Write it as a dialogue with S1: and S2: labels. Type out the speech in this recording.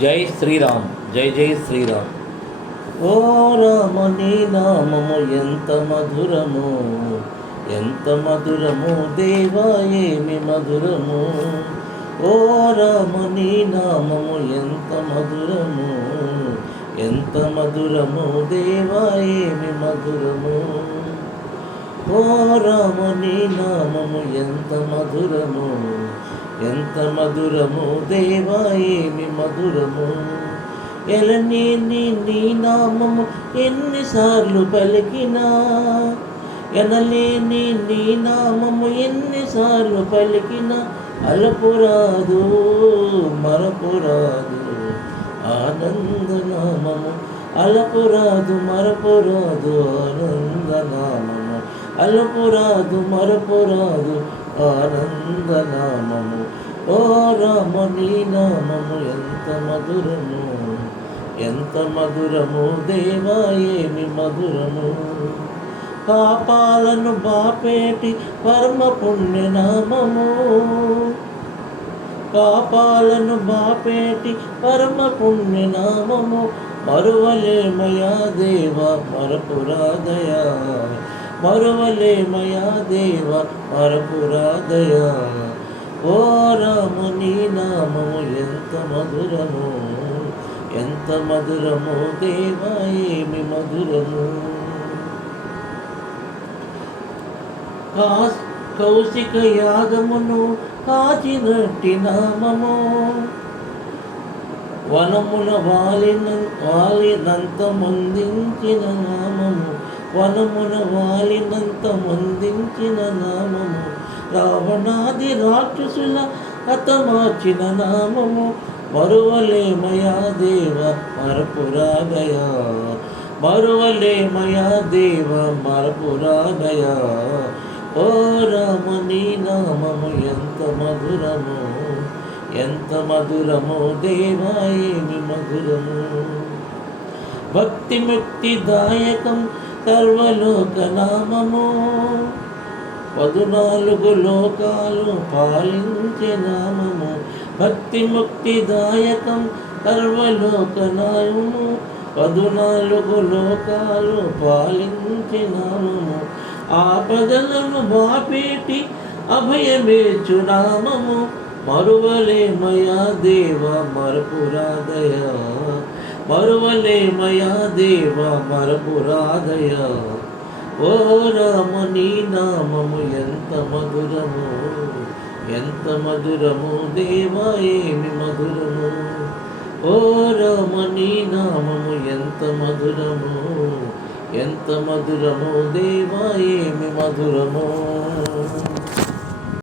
S1: జై శ్రీరామ్ జై జై శ్రీరామ్. ఓ రామ నీ నామము ఎంత మధురము ఎంత మధురము దేవా ఏమి మధురము. ఓ రామ నీ నామము ఎంత మధురము ఎంత మధురము దేవా ఏమి మధురము. ఓ రామ నీ నామము ఎంత మధురము ఎంత మధురము దేవా ఏమి మధురము. ఎలని నీ నామము ఎన్నిసార్లు పలికినా. ఎనలేని నీ నామము ఎన్నిసార్లు పలికినా. అలపురాదు మరపురాదు. ఆనందనామము అలపురాదు మరపురాదు. ఆనందనామము అలపురాదు మరపురాదు. ఆనందనామము. ఓ రామ నామము ఎంత మధురము. ఎంత మధురము దేవా ఏమి మధురము. పాపాలను బాపేటి పరమ పుణ్యనామము పాపాలను బాపేటి పరమ పుణ్యనామము మరువలేమయా దేవ మరపురాదయా. మరువలేమయా దేవ? మరపురాదయా. ఓ రాముని నామము ఎంత మధురము? ఎంత మధురము దేవా ఏమి మధురము? కౌశిక యాగమును కాచినట్టి నామము. వనమున వాలిన వాలినంత మందించిన నామము. వనమున వాలినంత మందించిన నామము. రావణాది రాక్షసుల హతమార్చిన నామము. మరువలేమయా దేవ మరపురాగయా మరువలేమయా దేవ మరపురాగయా ఓ రామ నీ నామము ఎంత మధురము. ఎంత మధురము దేవా ఏమి మధురము. భక్తి ముక్తిదాయకం సర్వలోకనామము. పదునాలుగు లోకాలు పాలించే నామము. భక్తి ముక్తిదాయకం దాయకం పదునాలుగు లోకాలు పాలించే నామము. ఆపదలను బాపేటి అభయమేచు నామము. మరువలేమయా దేవ మరపురాదయా మరువలేమయా దేవ మరపురాదయా ఓ రామ నీ నామము ఎంత మధురము? ఎంత మధురము దేవా ఏమి మధురము? ఓ రామ నీ నామము ఎంత మధురము? ఎంత మధురము దేవా ఏమి మధురము?